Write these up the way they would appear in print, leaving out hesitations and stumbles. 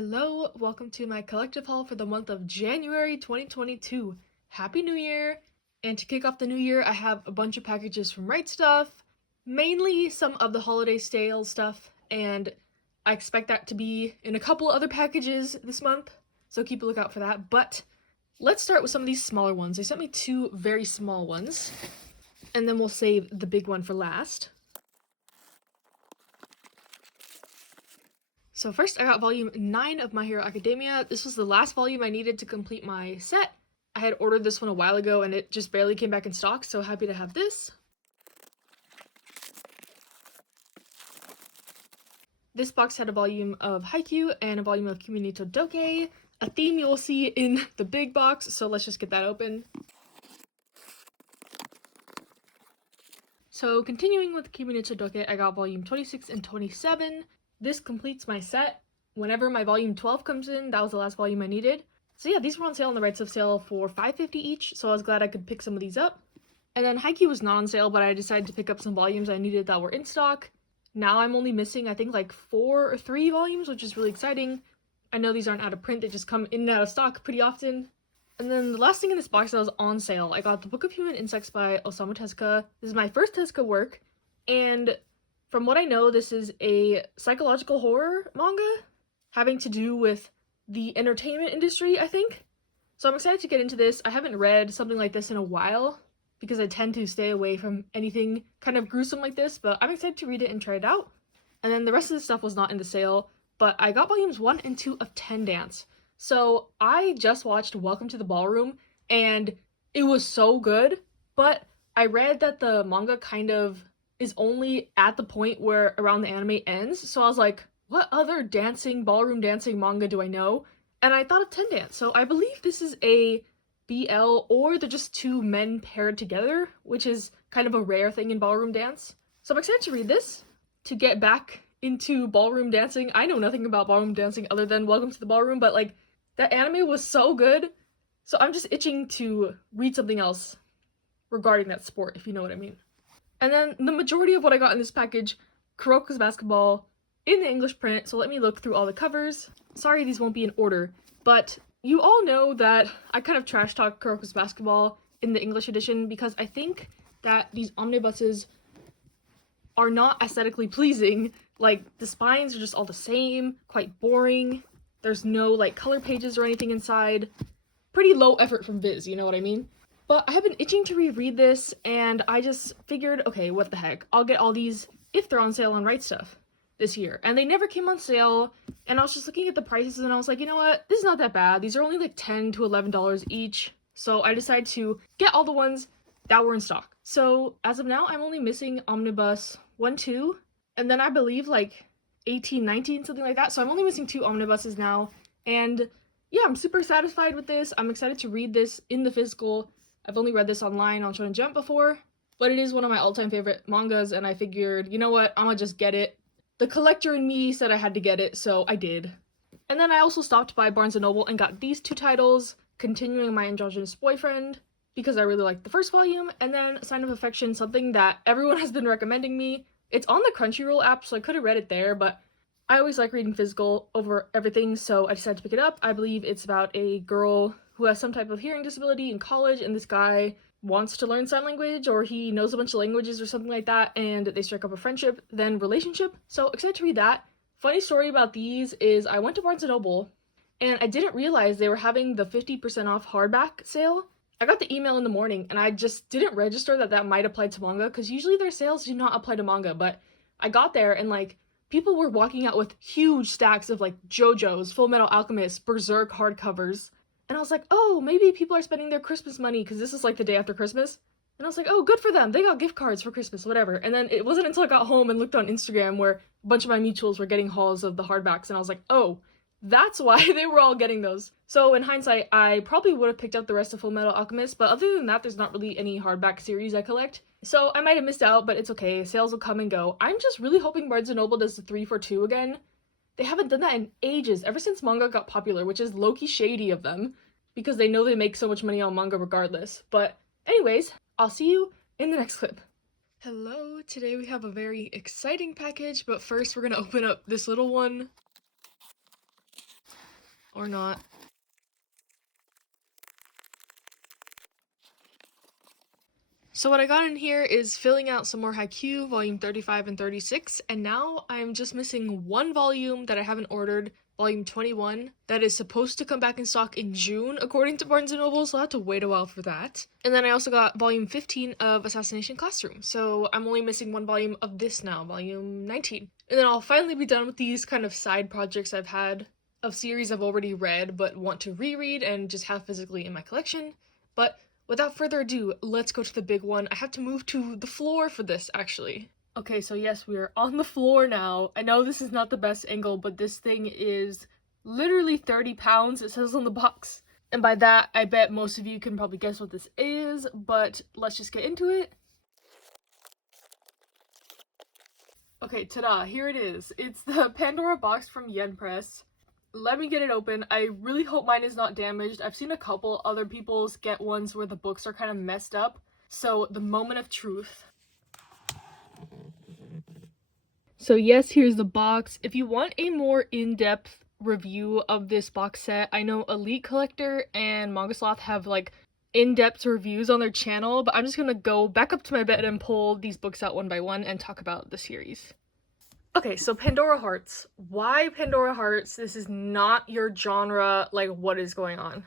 Hello, welcome to my collective haul for the month of January 2022. Happy New Year! And to kick off the new year, I have a bunch of packages from Right Stuff, mainly some of the holiday sale stuff, and I expect that to be in a couple other packages this month, so keep a lookout for that. But let's start with some of these smaller ones. They sent me two very small ones, and then we'll save the big one for last. So first I got volume 9 of My Hero Academia. This was the last volume I needed to complete my set. I had ordered this one a while ago and it just barely came back in stock, so happy to have this. This box had a volume of Haikyuu and a volume of Kimini Todoke, a theme you'll see in the big box, so let's just get that open. So continuing with Kimini Todoke, I got volume 26 and 27. This completes my set. Whenever my volume 12 comes in, that was the last volume I needed. So yeah, these were on sale on the Right Stuff sale for $5.50 each, so I was glad I could pick some of these up. And then Haikyuu was not on sale, but I decided to pick up some volumes I needed that were in stock. Now I'm only missing, I think, like 4 or 3 volumes, which is really exciting. I know these aren't out of print, they just come in and out of stock pretty often. And then the last thing in this box that was on sale, I got the Book of Human Insects by Osamu Tezuka. This is my first Tezuka work, and from what I know, this is a psychological horror manga having to do with the entertainment industry, I think. So I'm excited to get into this. I haven't read something like this in a while because I tend to stay away from anything kind of gruesome like this, but I'm excited to read it and try it out. And then the rest of the stuff was not in the sale, but I got volumes 1 and 2 of Ten Dance. So I just watched Welcome to the Ballroom and it was so good, but I read that the manga kind of is only at the point where around the anime ends, so I was like, what other ballroom dancing manga do I know? And I thought of Ten Dance, so I believe this is a BL, or they're just two men paired together, which is kind of a rare thing in ballroom dance. So I'm excited to read this, to get back into ballroom dancing. I know nothing about ballroom dancing other than Welcome to the Ballroom, but like, that anime was so good, so I'm just itching to read something else regarding that sport, if you know what I mean. And then the majority of what I got in this package, Kuroko's Basketball in the English print, so let me look through all the covers. Sorry these won't be in order, but you all know that I kind of trash talk Kuroko's Basketball in the English edition because I think that these omnibuses are not aesthetically pleasing. Like, the spines are just all the same, quite boring. There's no like color pages or anything inside. Pretty low effort from Viz, you know what I mean? But I have been itching to reread this, and I just figured, okay, what the heck, I'll get all these if they're on sale on Right Stuff this year. And they never came on sale, and I was just looking at the prices, and I was like, you know what, this is not that bad. These are only like $10 to $11 each, so I decided to get all the ones that were in stock. So as of now, I'm only missing Omnibus 1, 2, and then I believe like 18, 19, something like that, so I'm only missing 2 omnibuses now, and yeah, I'm super satisfied with this. I'm excited to read this in the physical. I've only read this online on Shonen Jump before, but it is one of my all-time favorite mangas, and I figured, you know what, I'm gonna just get it. The collector in me said I had to get it, so I did. And then I also stopped by Barnes & Noble and got these 2 titles, Continuing My Androgynous Boyfriend, because I really liked the first volume, and then Sign of Affection, something that everyone has been recommending me. It's on the Crunchyroll app, so I could have read it there, but I always like reading physical over everything, so I decided to pick it up. I believe it's about a girl who has some type of hearing disability in college, and this guy wants to learn sign language, or he knows a bunch of languages or something like that, and they strike up a friendship, then relationship. So excited to read that. Funny story about these is I went to Barnes & Noble, and I didn't realize they were having the 50% off hardback sale. I got the email in the morning, and I just didn't register that that might apply to manga, because usually their sales do not apply to manga, but I got there, and like, people were walking out with huge stacks of like JoJo's, Full Metal Alchemist, Berserk hardcovers. And I was like, oh, maybe people are spending their Christmas money because this is like the day after Christmas. And I was like, oh, good for them. They got gift cards for Christmas, whatever. And then it wasn't until I got home and looked on Instagram where a bunch of my mutuals were getting hauls of the hardbacks. And I was like, oh, that's why they were all getting those. So in hindsight, I probably would have picked up the rest of Full Metal Alchemist. But other than that, there's not really any hardback series I collect. So I might have missed out, but it's okay. Sales will come and go. I'm just really hoping Barnes & Noble does the 3 for 2 again. They haven't done that in ages, ever since manga got popular, which is low-key shady of them, because they know they make so much money on manga regardless. But anyways, I'll see you in the next clip. Hello, today we have a very exciting package, but first we're gonna open up this little one. Or not. So what I got in here is filling out some more Haikyuu, volume 35 and 36, and now I'm just missing one volume that I haven't ordered, volume 21, that is supposed to come back in stock in June, according to Barnes & Noble, so I'll have to wait a while for that. And then I also got volume 15 of Assassination Classroom, so I'm only missing one volume of this now, volume 19. And then I'll finally be done with these kind of side projects I've had of series I've already read but want to reread and just have physically in my collection. But without further ado, let's go to the big one. I have to move to the floor for this, actually. Okay, so yes, we are on the floor now. I know this is not the best angle, but this thing is literally 30 pounds, it says on the box. And by that, I bet most of you can probably guess what this is, but let's just get into it. Okay, ta-da, here it is. It's the Pandora box from Yen Press. Let me get it open. I really hope mine is not damaged. I've seen a couple other people's get ones where the books are kind of messed up. So, the moment of truth. So yes, here's the box. If you want a more in-depth review of this box set, I know Elite Collector and Manga Sloth have like in-depth reviews on their channel, but I'm just gonna go back up to my bed and pull these books out one by one and talk about the series. Okay, so Pandora Hearts. Why Pandora Hearts? This is not your genre, like what is going on?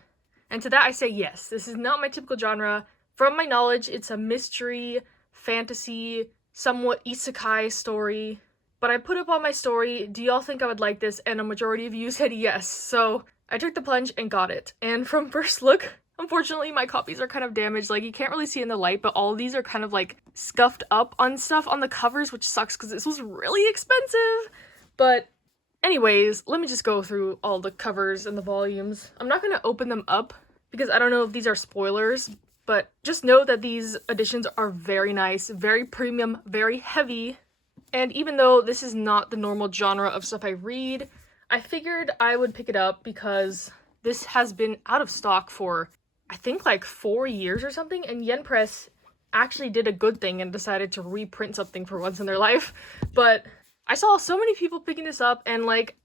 And to that I say yes, this is not my typical genre. From my knowledge, it's a mystery, fantasy, somewhat isekai story. But I put up on my story, do y'all think I would like this? And a majority of you said yes, so I took the plunge and got it. And from first look, unfortunately my copies are kind of damaged, like you can't really see in the light, but all of these are kind of like scuffed up on stuff on the covers, which sucks because this was really expensive. But anyways, let me just go through all the covers and the volumes. I'm not going to open them up because I don't know if these are spoilers, but just know that these editions are very nice, very premium, very heavy. And even though this is not the normal genre of stuff I read, I figured I would pick it up because this has been out of stock for, I think, like 4 years or something, and Yen Press actually did a good thing and decided to reprint something for once in their life. But I saw so many people picking this up, and like,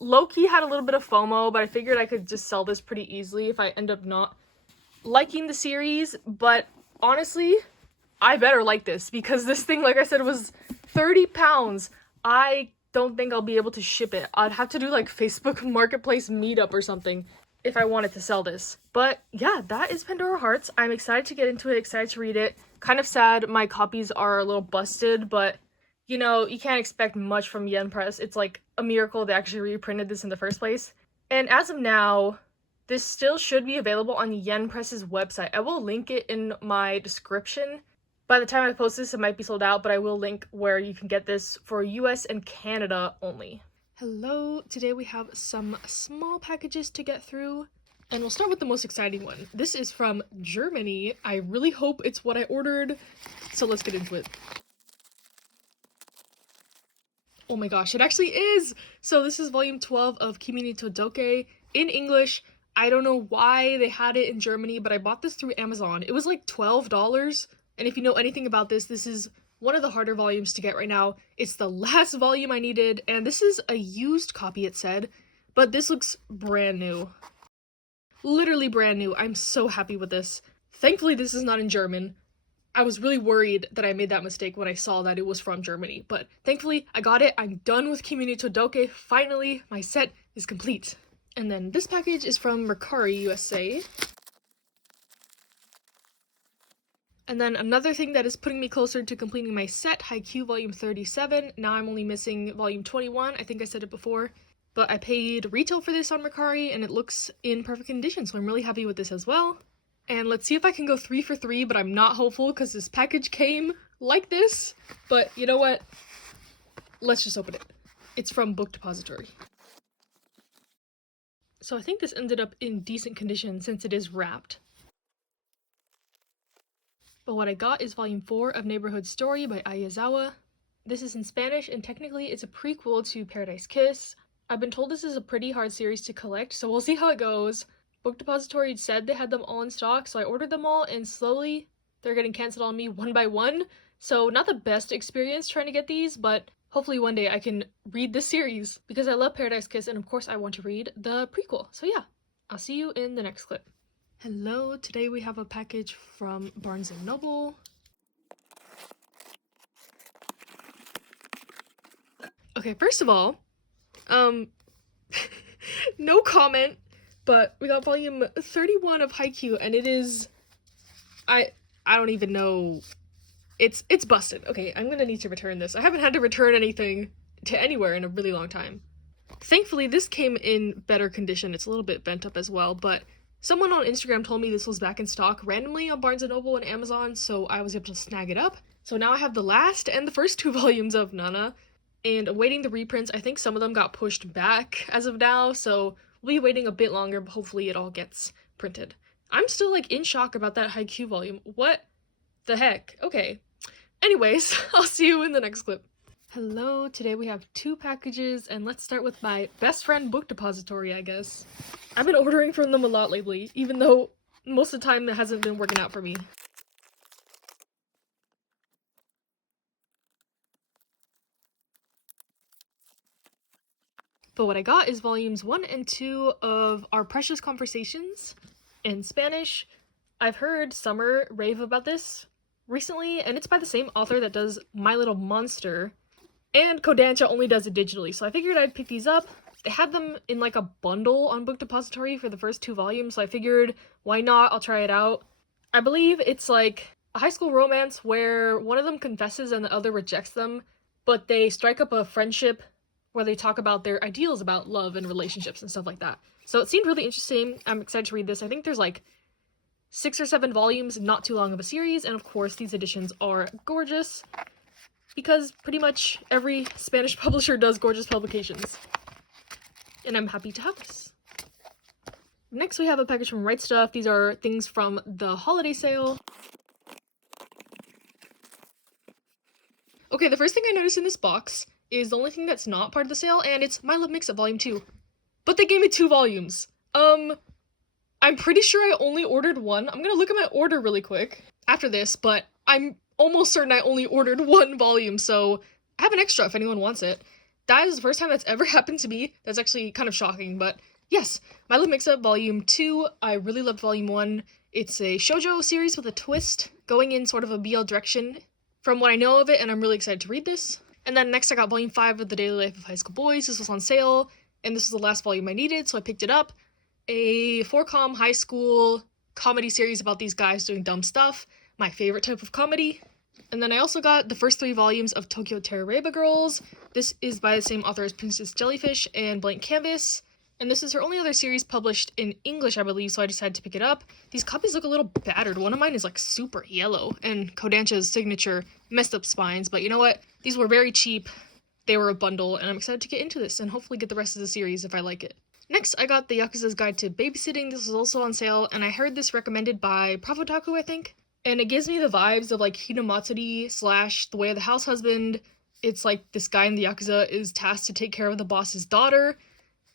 low-key had a little bit of FOMO, but I figured I could just sell this pretty easily if I end up not liking the series. But honestly, I better like this, because this thing, like I said, was 30 pounds. I don't think I'll be able to ship it. I'd have to do like Facebook Marketplace meetup or something if I wanted to sell this. But yeah, that is Pandora Hearts. I'm excited to get into it, excited to read it. Kind of sad my copies are a little busted, but you know, you can't expect much from Yen Press. It's like a miracle they actually reprinted this in the first place. And as of now, this still should be available on Yen Press's website. I will link it in my description. By the time I post this, it might be sold out, but I will link where you can get this for US and Canada only. Hello, today we have some small packages to get through, and we'll start with the most exciting one. This is from Germany. I really hope it's what I ordered, so let's get into it. Oh my gosh, it actually is! So this is volume 12 of Kimini Todoke in English. I don't know why they had it in Germany, but I bought this through Amazon. It was like $12. And if you know anything about this, this is one of the harder volumes to get right now. It's the last volume I needed, and this is a used copy, it said, but this looks brand new. Literally brand new. I'm so happy with this. Thankfully, this is not in German. I was really worried that I made that mistake when I saw that it was from Germany, but thankfully, I got it. I'm done with Kimini Todoke. Finally, my set is complete. And then this package is from Mercari, USA. And then another thing that is putting me closer to completing my set, Haikyuu volume 37. Now I'm only missing volume 21. I think I said it before. But I paid retail for this on Mercari, and it looks in perfect condition, so I'm really happy with this as well. And let's see if I can go 3 for 3, but I'm not hopeful because this package came like this. But you know what? Let's just open it. It's from Book Depository. So I think this ended up in decent condition since it is wrapped. But what I got is volume 4 of Neighborhood Story by Ayazawa. This is in Spanish, and technically it's a prequel to Paradise Kiss. I've been told this is a pretty hard series to collect, so we'll see how it goes. Book Depository said they had them all in stock, so I ordered them all, and slowly they're getting canceled on me one by one. So not the best experience trying to get these, but hopefully one day I can read this series because I love Paradise Kiss, and of course I want to read the prequel. So yeah, I'll see you in the next clip. Hello, today we have a package from Barnes & Noble. Okay, first of all, no comment, but we got volume 31 of Haikyuu, and it is, I don't even know, it's busted. Okay, I'm gonna need to return this. I haven't had to return anything to anywhere in a really long time. Thankfully, this came in better condition. It's a little bit bent up as well, but someone on Instagram told me this was back in stock randomly on Barnes & Noble and Amazon, so I was able to snag it up. So now I have the last and the first 2 volumes of Nana, and awaiting the reprints. I think some of them got pushed back as of now, so we'll be waiting a bit longer, but hopefully it all gets printed. I'm still, like, in shock about that Haikyuu volume. What the heck? Okay. Anyways, I'll see you in the next clip. Hello, today we have 2 packages, and let's start with my best friend book depository, I guess. I've been ordering from them a lot lately, even though most of the time it hasn't been working out for me. But what I got is volumes 1 and 2 of Our Precious Conversations in Spanish. I've heard Summer rave about this recently, and it's by the same author that does My Little Monster, and Kodansha only does it digitally, so I figured I'd pick these up. They had them in like a bundle on Book Depository for the first 2 volumes, so I figured, why not? I'll try it out. I believe it's like a high school romance where one of them confesses and the other rejects them, but they strike up a friendship where they talk about their ideals about love and relationships and stuff like that. So it seemed really interesting. I'm excited to read this. I think there's like 6 or 7 volumes, not too long of a series, and of course these editions are gorgeous because pretty much every Spanish publisher does gorgeous publications. And I'm happy to have this. Next we have a package from Right Stuff. These are things from the holiday sale. Okay, the first thing I noticed in this box is the only thing that's not part of the sale, and it's My Love Mix-Up Volume 2. But they gave me 2 volumes. I'm pretty sure I only ordered 1. I'm gonna look at my order really quick after this, but I'm almost certain I only ordered 1 volume, so I have an extra if anyone wants it. That is the first time that's ever happened to me. That's actually kind of shocking, but yes, My Love Mix-Up Volume 2. I really loved Volume 1. It's a shoujo series with a twist, going in sort of a BL direction from what I know of it, and I'm really excited to read this. And then next I got Volume 5 of The Daily Life of High School Boys. This was on sale, and this was the last volume I needed, so I picked it up. A 4-com high school comedy series about these guys doing dumb stuff. My favorite type of comedy. And then I also got the first 3 volumes of Tokyo Terroreba Girls. This is by the same author as Princess Jellyfish and Blank Canvas. And this is her only other series published in English, I believe, so I decided to pick it up. These copies look a little battered. One of mine is like super yellow, and Kodansha's signature messed up spines, but you know what? These were very cheap. They were a bundle, and I'm excited to get into this and hopefully get the rest of the series if I like it. Next, I got the Yakuza's Guide to Babysitting. This was also on sale, and I heard this recommended by Pravotaku, I think. And it gives me the vibes of like Hinamatsuri / The Way of the House Husband. It's like this guy in the Yakuza is tasked to take care of the boss's daughter,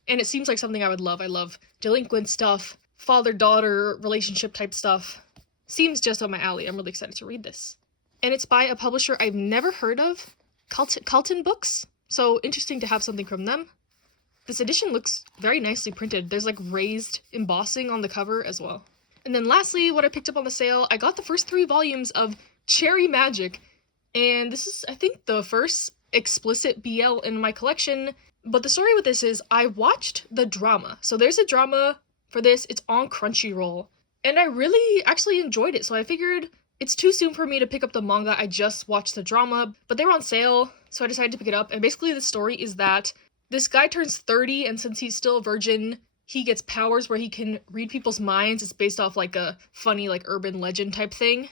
and it seems like something I would love. I love delinquent stuff, father-daughter relationship type stuff. Seems just up my alley. I'm really excited to read this. And it's by a publisher I've never heard of, Carlton Books, so interesting to have something from them. This edition looks very nicely printed. There's like raised embossing on the cover as well. And then lastly, what I picked up on the sale, I got the first 3 volumes of Cherry Magic, and this is, I think, the first explicit BL in my collection. But the story with this is, I watched the drama. So there's a drama for this, it's on Crunchyroll. And I really actually enjoyed it, so I figured it's too soon for me to pick up the manga. I just watched the drama, but they were on sale, so I decided to pick it up. And basically the story is that this guy turns 30, and since he's still a virgin, he gets powers where he can read people's minds. It's based off like a funny like urban legend type thing.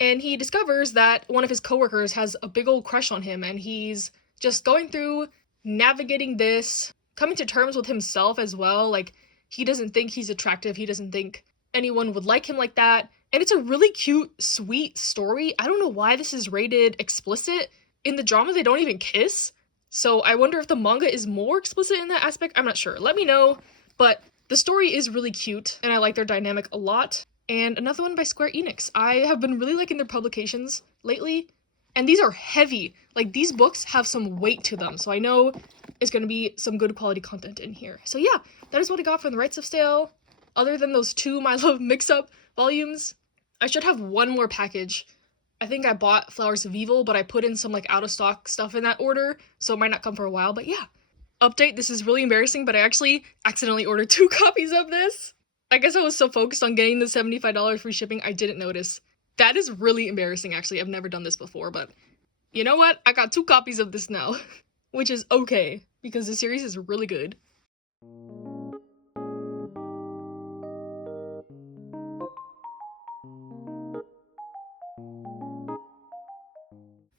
And he discovers that one of his coworkers has a big old crush on him, and he's just going through navigating this, coming to terms with himself as well. Like, he doesn't think he's attractive, he doesn't think anyone would like him like that, and it's a really cute, sweet story. I don't know why this is rated explicit. In the drama, they don't even kiss, so I wonder if the manga is more explicit in that aspect. I'm not sure. Let me know, but the story is really cute, and I like their dynamic a lot. And another one by Square Enix. I have been really liking their publications lately. And these are heavy. Like, these books have some weight to them, so I know it's going to be some good quality content in here. So yeah, that is what I got from the Rights of Sale. Other than those 2 My Love Mix-Up volumes, I should have one more package. I think I bought Flowers of Evil, but I put in some like out of stock stuff in that order, so it might not come for a while, but yeah. Update, this is really embarrassing, but I actually accidentally ordered 2 copies of this. I guess I was so focused on getting the $75 free shipping, I didn't notice. That is really embarrassing, actually. I've never done this before, but you know what? I got 2 copies of this now, which is okay, because the series is really good.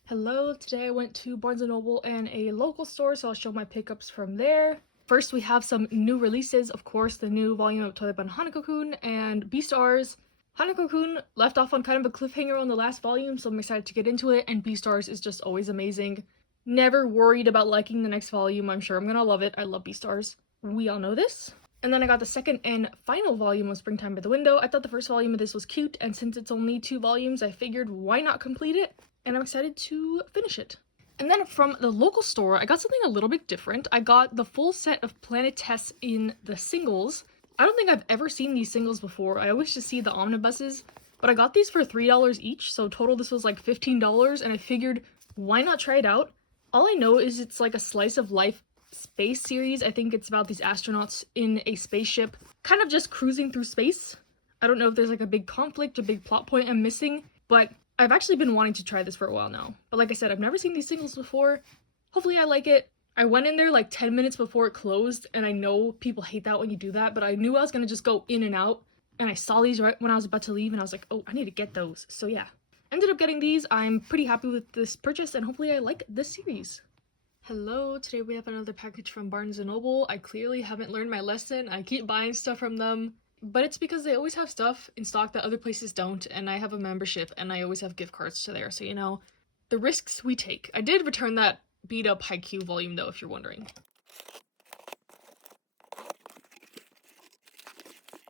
Hello, today I went to Barnes & Noble and a local store, so I'll show my pickups from there. First, we have some new releases, of course, the new volume of Todoke Hanako-kun and Beastars. Hanako-kun left off on kind of a cliffhanger on the last volume, so I'm excited to get into it, and Beastars is just always amazing. Never worried about liking the next volume, I'm sure I'm gonna love it. I love Beastars. We all know this. And then I got the second and final volume of Springtime by the Window. I thought the first volume of this was cute, and since it's only 2 volumes, I figured why not complete it? And I'm excited to finish it. And then from the local store, I got something a little bit different. I got the full set of Planet Tess in the singles. I don't think I've ever seen these singles before. I always just see the omnibuses, but I got these for $3 each, so total this was like $15, and I figured why not try it out? All I know is it's like a slice of life space series. I think it's about these astronauts in a spaceship, kind of just cruising through space. I don't know if there's like a big conflict, a big plot point I'm missing, but I've actually been wanting to try this for a while now. But like I said, I've never seen these singles before. Hopefully I like it. I went in there like 10 minutes before it closed, and I know people hate that when you do that, but I knew I was gonna just go in and out, and I saw these right when I was about to leave, and I was like, oh, I need to get those. So yeah, ended up getting these. I'm pretty happy with this purchase, and hopefully I like this series. Hello, today we have another package from Barnes & Noble. I clearly haven't learned my lesson. I keep buying stuff from them, but it's because they always have stuff in stock that other places don't, and I have a membership, and I always have gift cards to there, so you know, the risks we take. I did return that beat up Haikyuu volume though, if you're wondering.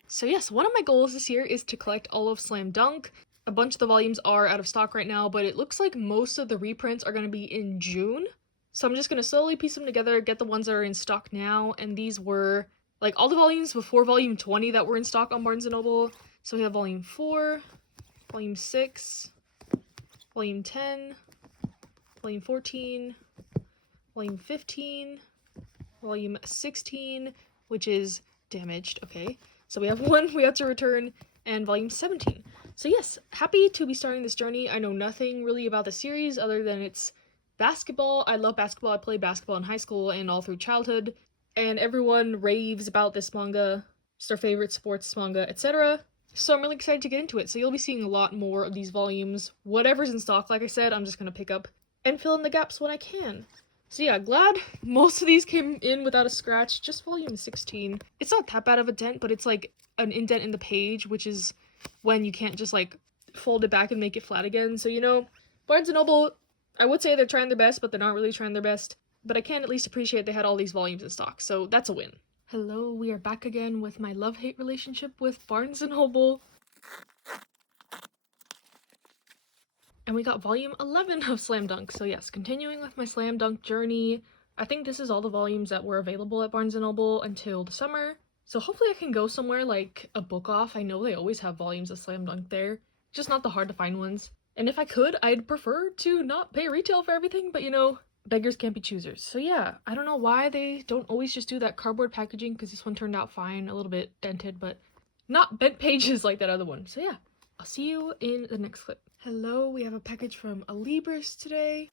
So yes, one of my goals this year is to collect all of Slam Dunk. A bunch of the volumes are out of stock right now, but it looks like most of the reprints are going to be in June. So I'm just going to slowly piece them together, get the ones that are in stock now, and these were like all the volumes before volume 20 that were in stock on Barnes & Noble. So we have volume 4, volume 6, volume 10, volume 14, volume 15, volume 16, which is damaged, okay. So we have 1 we have to return, and volume 17. So yes, happy to be starting this journey. I know nothing really about the series other than it's basketball. I love basketball. I played basketball in high school and all through childhood, and everyone raves about this manga. It's their favorite sports manga, etc. So I'm really excited to get into it. So you'll be seeing a lot more of these volumes. Whatever's in stock, like I said, I'm just going to pick up and fill in the gaps when I can. So yeah, glad most of these came in without a scratch, just volume 16. It's not that bad of a dent, but it's like an indent in the page, which is when you can't just like fold it back and make it flat again. So you know, Barnes & Noble, I would say they're trying their best, but they're not really trying their best. But I can at least appreciate they had all these volumes in stock, so that's a win. Hello, we are back again with my love-hate relationship with Barnes & Noble. And we got volume 11 of Slam Dunk. So yes, continuing with my Slam Dunk journey. I think this is all the volumes that were available at Barnes & Noble until the summer. So hopefully I can go somewhere like a book off. I know they always have volumes of Slam Dunk there, just not the hard to find ones. And if I could, I'd prefer to not pay retail for everything, but you know, beggars can't be choosers. So yeah, I don't know why they don't always just do that cardboard packaging, because this one turned out fine, a little bit dented, but not bent pages like that other one. So yeah, I'll see you in the next clip. Hello, we have a package from Alibris today.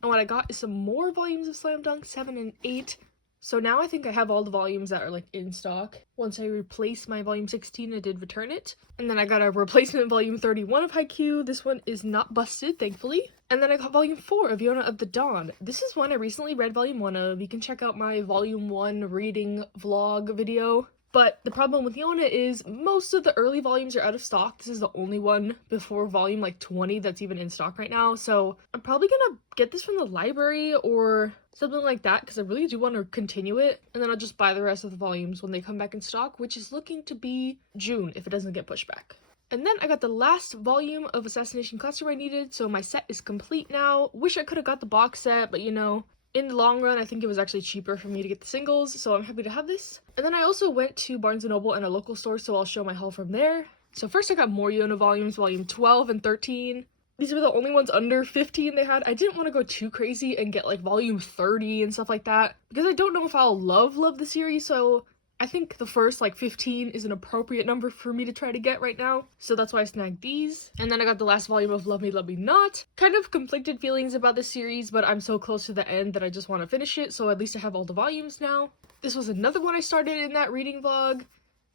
And what I got is some more volumes of Slam Dunk, 7 and 8. So now I think I have all the volumes that are like in stock. Once I replace my volume 16, I did return it. And then I got a replacement volume 31 of Haikyuu. This one is not busted, thankfully. And then I got volume 4 of Yona of the Dawn. This is one I recently read volume 1 of. You can check out my volume 1 reading vlog video. But the problem with Yona is most of the early volumes are out of stock. This is the only one before volume like 20 that's even in stock right now. So I'm probably gonna get this from the library or something like that, because I really do want to continue it. And then I'll just buy the rest of the volumes when they come back in stock, which is looking to be June if it doesn't get pushed back. And then I got the last volume of Assassination Classroom I needed, so my set is complete now. Wish I could have got the box set, but you know, in the long run, I think it was actually cheaper for me to get the singles, so I'm happy to have this. And then I also went to Barnes & Noble and a local store, so I'll show my haul from there. So first I got more Yona volumes, volume 12 and 13. These were the only ones under 15 they had. I didn't want to go too crazy and get like volume 30 and stuff like that, because I don't know if I'll love the series, so I think the first like 15 is an appropriate number for me to try to get right now. So that's why I snagged these. And then I got the last volume of Love Me, Love Me Not. Kind of conflicted feelings about this series, but I'm so close to the end that I just want to finish it, so at least I have all the volumes now. This was another one I started in that reading vlog,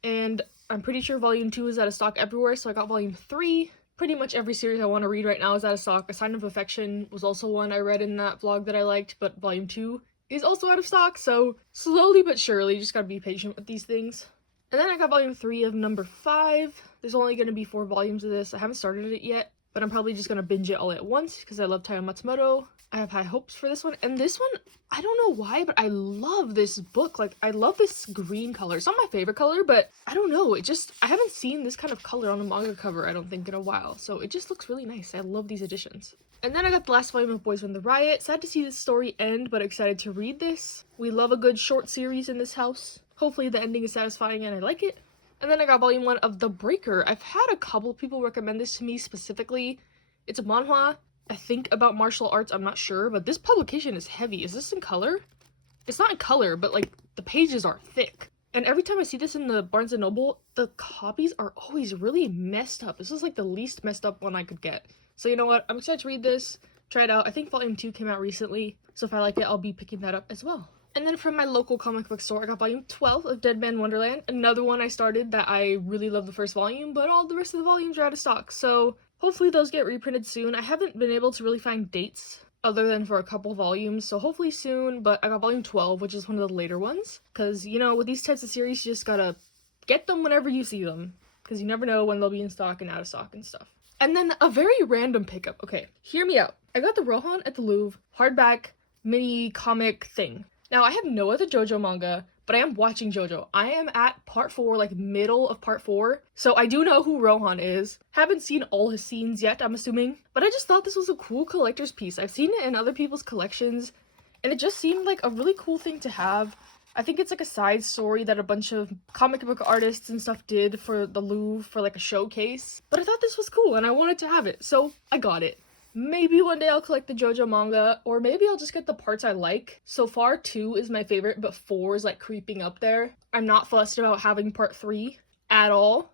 and I'm pretty sure volume 2 is out of stock everywhere, so I got volume 3. Pretty much every series I want to read right now is out of stock. A Sign of Affection was also one I read in that vlog that I liked, but volume 2 is also out of stock, so slowly but surely, just gotta be patient with these things. And then I got volume 3 of number 5. There's only gonna be 4 volumes of this. I haven't started it yet, but I'm probably just gonna binge it all at once because I love Taiyo Matsumoto. I have high hopes for this one. And this one, I don't know why, but I love this book. Like, I love this green color. It's not my favorite color, but I don't know. I haven't seen this kind of color on a manga cover, I don't think, in a while. So it just looks really nice. I love these editions. And then I got the last volume of Boys from the Riot. Sad to see this story end, but excited to read this. We love a good short series in this house. Hopefully the ending is satisfying and I like it. And then I got volume 1 of The Breaker. I've had a couple people recommend this to me specifically. It's a manhwa, I think, about martial arts. I'm not sure, but this publication is heavy. Is this in color? It's not in color, but like the pages are thick. And every time I see this in the Barnes & Noble, the copies are always really messed up. This is like the least messed up one I could get. So you know what? I'm excited to read this, try it out. I think volume 2 came out recently, so if I like it, I'll be picking that up as well. And then from my local comic book store, I got volume 12 of Dead Man Wonderland, another one I started that I really love the first volume, but all the rest of the volumes are out of stock, so hopefully those get reprinted soon. I haven't been able to really find dates other than for a couple volumes, so hopefully soon, but I got volume 12, which is one of the later ones, because, you know, with these types of series, you just gotta get them whenever you see them, because you never know when they'll be in stock and out of stock and stuff. And then a very random pickup. Okay, hear me out. I got the Rohan at the Louvre hardback mini comic thing. Now, I have no other JoJo manga, but I am watching JoJo. I am at part 4, like middle of part 4, so I do know who Rohan is. Haven't seen all his scenes yet, I'm assuming, but I just thought this was a cool collector's piece. I've seen it in other people's collections, and it just seemed like a really cool thing to have. I think it's like a side story that a bunch of comic book artists and stuff did for the Louvre for like a showcase. But I thought this was cool and I wanted to have it, so I got it. Maybe one day I'll collect the JoJo manga, or maybe I'll just get the parts I like. So far 2 is my favorite, but 4 is like creeping up there. I'm not fussed about having part 3 at all.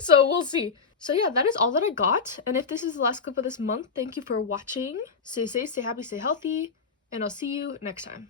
So we'll see. So yeah, that is all that I got. And if this is the last clip of this month, thank you for watching. Stay safe, stay happy, stay healthy, and I'll see you next time.